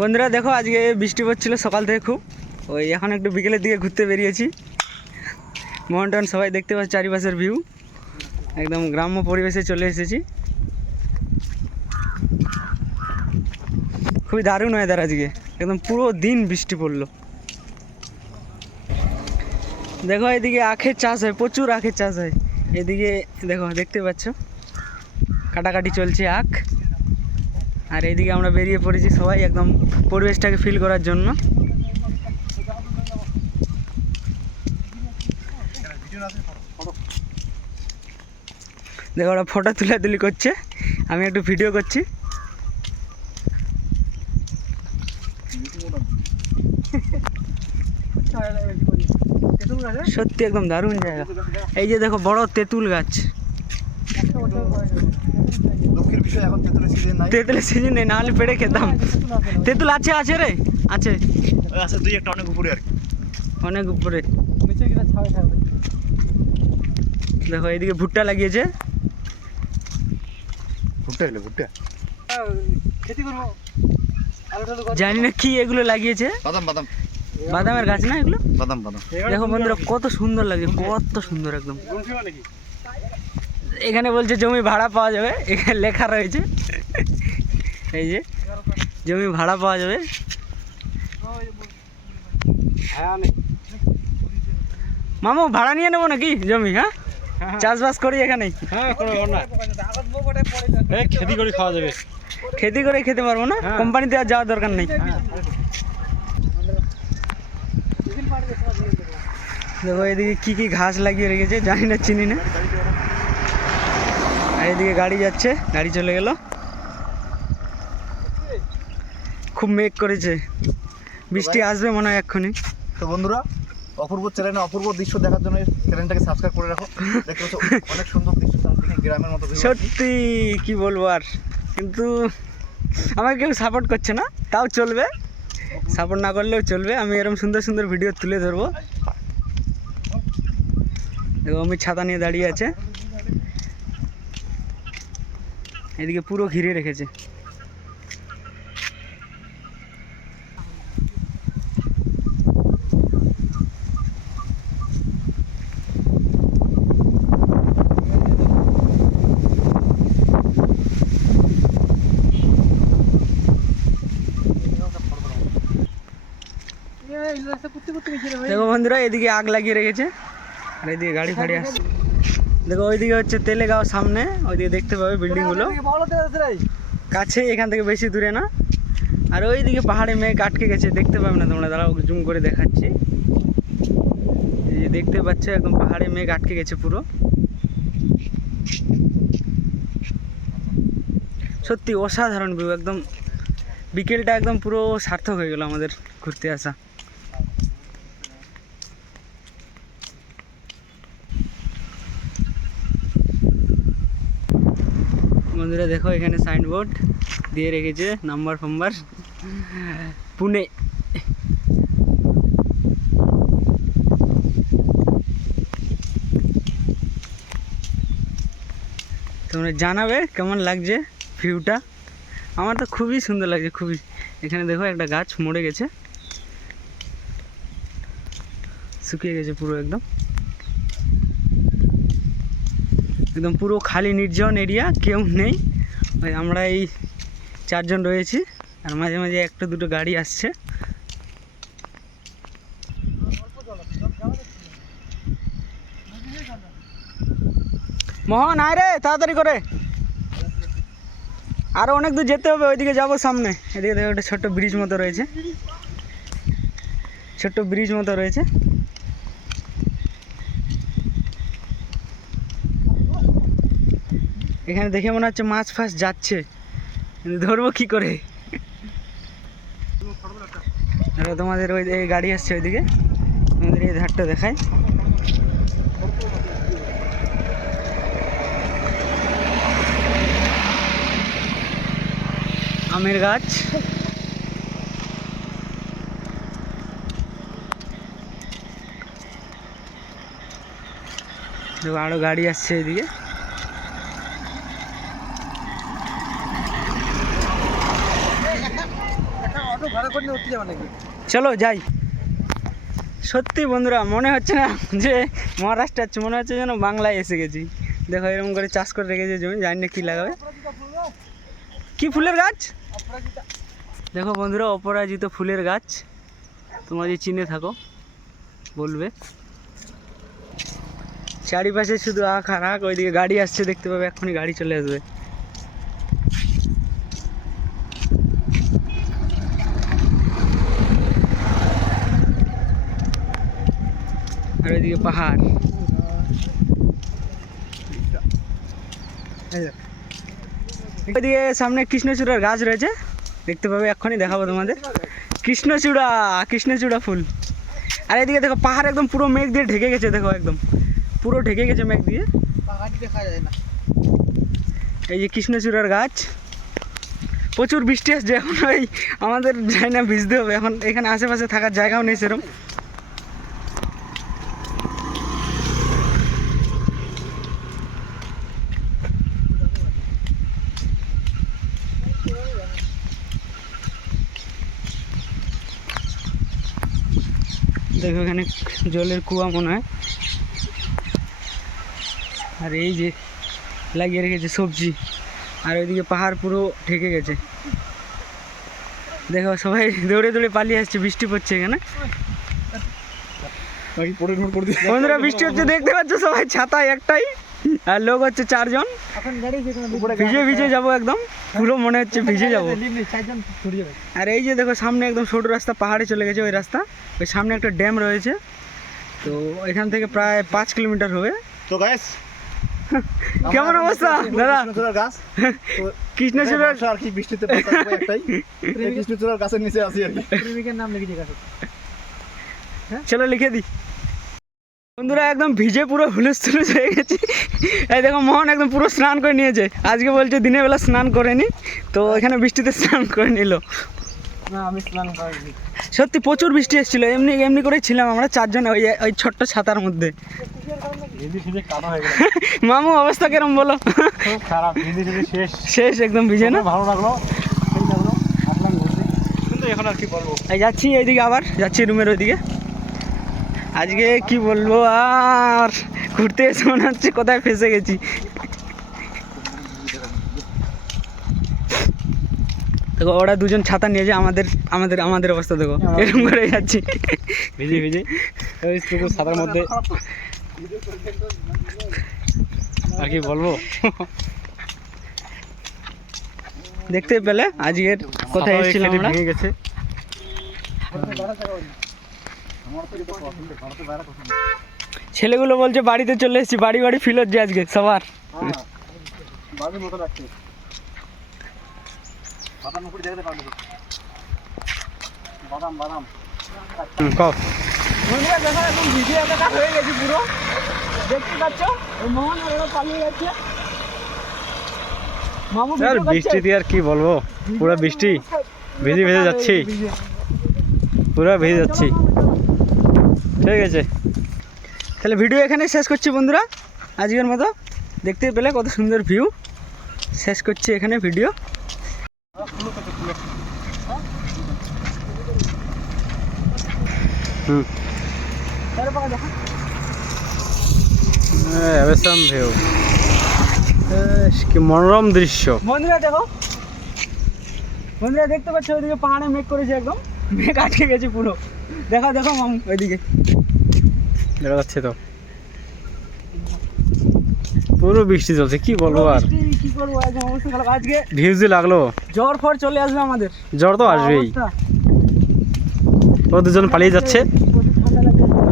বন্ধুরা দেখো আজকে বৃষ্টি পড়ছিল সকাল থেকে খুব, ওই এখন একটু বিকেলের দিকে ঘুরতে বেরিয়েছি। মোহনটান সবাই দেখতে পাচ্ছে, চারিপাশের ভিউ একদম গ্রাম্য পরিবেশে চলে এসেছি। খুবই দারুণ ওয়েদার আজকে, একদম পুরো দিন বৃষ্টি পড়লো। দেখো এদিকে আখের চাষ হয়, প্রচুর আখের চাষ হয় এদিকে। দেখো দেখতে পাচ্ছ কাটাকাটি চলছে আখ, আর এইদিকে আমরা বেরিয়ে পড়েছি সবাই একদম পরিবেশটাকে ফিল করার জন্য। দেখো ওরা ফটো তুলাতুলি করছে, আমি একটু ভিডিও করছি। সত্যি একদম দারুণ জায়গা। এই যে দেখো বড় তেঁতুল গাছ, তেঁতুলের সিজন নেই, নাহলে পেড়ে খেতাম। তেঁতুল আছে আছে রে, আছে আছে দুই একটা, অনেক উপরে আর কি, অনেক উপরে। দেখো এইদিকে ভুট্টা লাগিয়েছে। ভুট্টা এলো, ভুট্টা খেতি করবো জানি না কি এগুলো লাগিয়েছে। বাদাম, বাদাম, বাদামের গাছ না এগুলো, বাদাম, বাদাম। দেখো বন্ধুরা কত সুন্দর লাগে, কত সুন্দর একদম। এখানে বলছে জমি ভাড়া পাওয়া যাবে, এখানে লেখা রয়েছে এই যে জমি ভাড়া পাওয়া যাবে। মামু ভাড়া নিয়ে নেবো নাকি জমি? হ্যাঁ, চাষবাস করি এখানেই। খেতি করে খাওয়া যাবে, খেতি করে খেতে পারবো না, কোম্পানিতে আর যাওয়ার দরকার নেই। দেখো এদিকে কি কি ঘাস লাগিয়ে রেখেছে জানি না, চিনি না। আর এদিকে গাড়ি যাচ্ছে, গাড়ি চলে গেল। খুব মেঘ করেছে, বৃষ্টি আসবে মনে হয় এক্ষুনি। তো বন্ধুরা, অপূর্ব চ্যানেলে অপূর্ব দৃশ্য দেখার জন্য চ্যানেলটাকে সাবস্ক্রাইব করে রাখো। দেখতে পাচ্ছ অনেক সুন্দর দৃশ্য, চারদিকে গ্রামের মতো। সত্যি কি বলবো আর, কিন্তু আমাকে কেউ সাপোর্ট করছে না, তাও চলবে, সাপোর্ট না করলেও চলবে। আমি এরকম সুন্দর সুন্দর ভিডিও তুলে ধরবো। দেখো আমি ছাতা নিয়ে দাঁড়িয়ে আছে, এদিকে পুরো ঘিরে রেখেছে। দেখো বন্ধুরা এদিকে আগ লাগিয়ে রেখেছে, আর এদিকে গাড়ি ফাড়ি আসছে। দেখো ওইদিকে হচ্ছে তেলেগাঁও সামনে, ওইদিকে দেখতে পাবে বিল্ডিংগুলো কাছে, এখান থেকে বেশি দূরে না। আর ওইদিকে পাহাড়ে মেঘ আটকে গেছে, দেখতে পাবে না তোমরা, দাঁড়াও জুম করে দেখাচ্ছি। এই যে দেখতে পাচ্ছ একদম পাহাড়ে মেঘ আটকে গেছে পুরো। সত্যি অসাধারণ ভিউ, একদম বিকেলটা একদম পুরো সার্থক হয়ে গেল আমাদের ঘুরতে আসা। বন্ধুরা দেখো এখানে সাইনবোর্ড দিয়ে রেখেছে, নাম্বার ফাম্বার, পুনে। তোমরা জানাবে কেমন লাগছে ভিউটা। আমার তো খুবই সুন্দর লাগছে, খুবই। এখানে দেখো একটা গাছ মরে গেছে, শুকিয়ে গেছে পুরো একদম, একদম পুরো খালি নির্জন এরিয়া, কেউ নেই। ওই আমরা এই চারজন রয়েছি, আর মাঝে মাঝে একটা দুটো গাড়ি আসছে। মোহন আয় রে তাড়াতাড়ি করে, আরো অনেক দূর যেতে হবে, ওইদিকে যাবো সামনে। এদিকে দেখো একটা ছোট্ট ব্রিজ মতো রয়েছে, ছোট্ট ব্রিজ মতো রয়েছে। এখানে দেখে মনে হচ্ছে মাছ ফাছ যাচ্ছে, কিন্তু ধরবো কি করে। তোমাদের ওই গাড়ি আসছে ওইদিকে, তোমাদের এই ধারটা দেখায়। আমের গাছ, আরো গাড়ি আসছে এদিকে। চলো যাই। সত্যি বন্ধুরা মনে হচ্ছে না যে মহারাষ্ট্র যাচ্ছি, মনে হচ্ছে যেন বাংলায় এসে গেছি। দেখো এরকম করে চাষ করে রেখেছে জমি, জানি না কী লাগাবে। কি ফুলের গাছ দেখো বন্ধুরা, অপরাজিত ফুলের গাছ। তোমরা যে চিনে থাকো বলবে। চারিপাশে শুধু আখ আর আখ। ওইদিকে গাড়ি আসছে দেখতে পাবে, এক্ষুনি গাড়ি চলে আসবে। আর ওইদিকে পাহাড়। ওইদিকে সামনে কৃষ্ণচূড়ার গাছ রয়েছে, দেখতে পাবে, এক্ষুনি দেখাবো তোমাদের। কৃষ্ণচূড়া ফুল। আর এদিকে দেখো পাহাড় একদম পুরো মেঘ দিয়ে ঢেকে গেছে, দেখো একদম পুরো ঢেকে গেছে মেঘ দিয়ে, দেখা যায় না। এই যে কৃষ্ণচূড়ার গাছ। প্রচুর বৃষ্টি আসছে এখন, ওই আমাদের যাই না ভিজতে হবে এখন। এখানে আশেপাশে থাকার জায়গাও নেই সেরকম। দেখো এখানে জলের কুয়া মনে হয়। আর এই যে লাগিয়ে রেখেছে সবজি। আর ওইদিকে পাহাড় পুরো ঢেকে গেছে। দেখো সবাই দৌড়ে দৌড়ে পালিয়ে আসছে, বৃষ্টি পড়ছে এখানে। বন্ধুরা বৃষ্টি হচ্ছে দেখতে পাচ্ছ, সবাই ছাতা একটাই আর লোক হচ্ছে 4 জন। ভিজে ভিজে যাবো একদম, পুরো মনে হচ্ছে ভিজে যাবো। আর এই যে দেখো সামনে একদম সরু রাস্তা, পাহাড়ে চলে গেছে ওই রাস্তা। ওই সামনে একটা ড্যাম রয়েছে, তো এখান থেকে প্রায় 5 কিলোমিটার হবে। তো গাইস কেমন অবস্থা দাদা? কৃষ্ণচূড়ার আর কি বৃষ্টিতে একটাই কৃষ্ণচূড়ার গাছের নিচে আছি আর কি। প্রেমিকের নাম লিখে দিই গাছে। চলো লিখে দিই। বন্ধুরা একদম ভিজে পুরো হুলুস থুলুস হয়ে গেছি। এই দেখো মোহন একদম পুরো স্নান করে নিয়েছে। আজকে বলছে দিনের বেলা স্নান করেনি, তো এখানে বৃষ্টিতে স্নান করে নিল। না আমি স্নান করিনি। সত্যি প্রচুর বৃষ্টি এসেছিল, এমনি এমনি করেই ছিলাম আমরা 4 জন ওই ছোট্ট ছাতার মধ্যে। মামু অবস্থা কিরম বলো? খুব খারাপ, ভিজে ভিজে শেষ একদম ভিজে না। ভালো লাগলো কিন্তু এখন আর কি বলবো। এই যাচ্ছি এইদিকে, আবার যাচ্ছি রুমের ওইদিকে। আজকে কি বলবো, আর ঘুরতে এসে মনে হচ্ছে কোথায় ফেসে গেছি। দেখো ওরা 2 জন ছাতা নিয়েছে, আমাদের অবস্থা দেখো, এরকম করে যাচ্ছি ভিজে ভিজে ওই ছাতার মধ্যে। আর কি বলবো, দেখতে পেলে আজকের কোথায় এসেছিলাম আমরা। ভেঙে গেছে। ছেলেগুলো বলছে বাড়িতে চলে এসেছি, বাড়ি বাড়ি ফিল হচ্ছে আজকে সবার। বন্ধুরা দেখো একদম ভিজে এলাকা হয়ে গেছি পুরো, দেখতে পাচ্ছ। ওই মোহন আর ওরা পালিয়ে যাচ্ছে। মামু আর বৃষ্টি দিয়ে আর কি বলবো, পুরো বৃষ্টি ভিজে ভিজে যাচ্ছি, পুরো ভিজে যাচ্ছি। ঠিক আছে, তাহলে ভিডিও এখানে শেষ করছি বন্ধুরা আজকের মতো। দেখতে পেলে কত সুন্দর ভিউ। শেষ করছি এখানে ভিডিও। ভিউ, কি মনোরম দৃশ্য। বন্ধুরা দেখো, বন্ধুরা দেখতে পাচ্ছ ওইদিকে পাহাড়ে মেঘ করেছে, একদম মেঘ আটকে গেছে পুরো। দেখো দেখো মামু ওইদিকে দেখা যাচ্ছে তো, পুরো বৃষ্টি চলছে, কি বলবো আর কি করবো, একদম অবস্থা খারাপ। আজকে ভিউজি লাগলো, জ্বর ফর চলে আসবে আমাদের। জ্বর তো আসবেই। ও 2 জন পালিয়ে যাচ্ছে,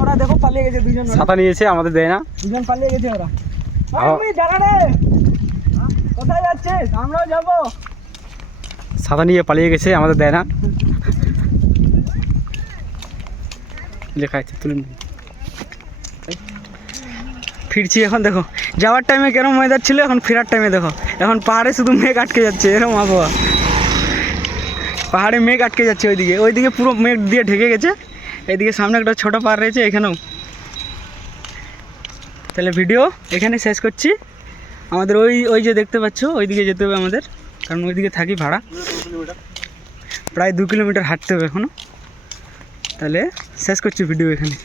ওরা দেখো পালিয়ে গেছে 2 জন। ছাতা নিয়েছে, আমাদের দেয় না। 2 জন পালিয়ে গেছে ওরা। আমি জায়গা রে, কোথায় যাচ্ছিস? আমরাও যাবো। ছাতা নিয়ে পালিয়ে গেছে, আমাদের দেয় না। লেখা আছে তুলে ফিরছি এখন। দেখো যাওয়ার টাইমে কেরম ওয়েদার ছিল, এখন ফেরার টাইমে দেখো এখন পাহাড়ে শুধু মেঘ আটকে যাচ্ছে, এরকম আবহাওয়া। পাহাড়ে মেঘ আটকে যাচ্ছে, ওইদিকে পুরো মেঘ দিয়ে ঢেকে গেছে। এইদিকে সামনে একটা ছোটো পাহাড় রয়েছে, এখানেও। তাহলে ভিডিও এখানে শেষ করছি। আমাদের ওই যে দেখতে পাচ্ছ ওইদিকে যেতে হবে আমাদের, কারণ ওইদিকে থাকি ভাড়া। প্রায় 2 কিলোমিটার হাঁটতে হবে এখনও। তাহলে শেষ করছি ভিডিও এখানে।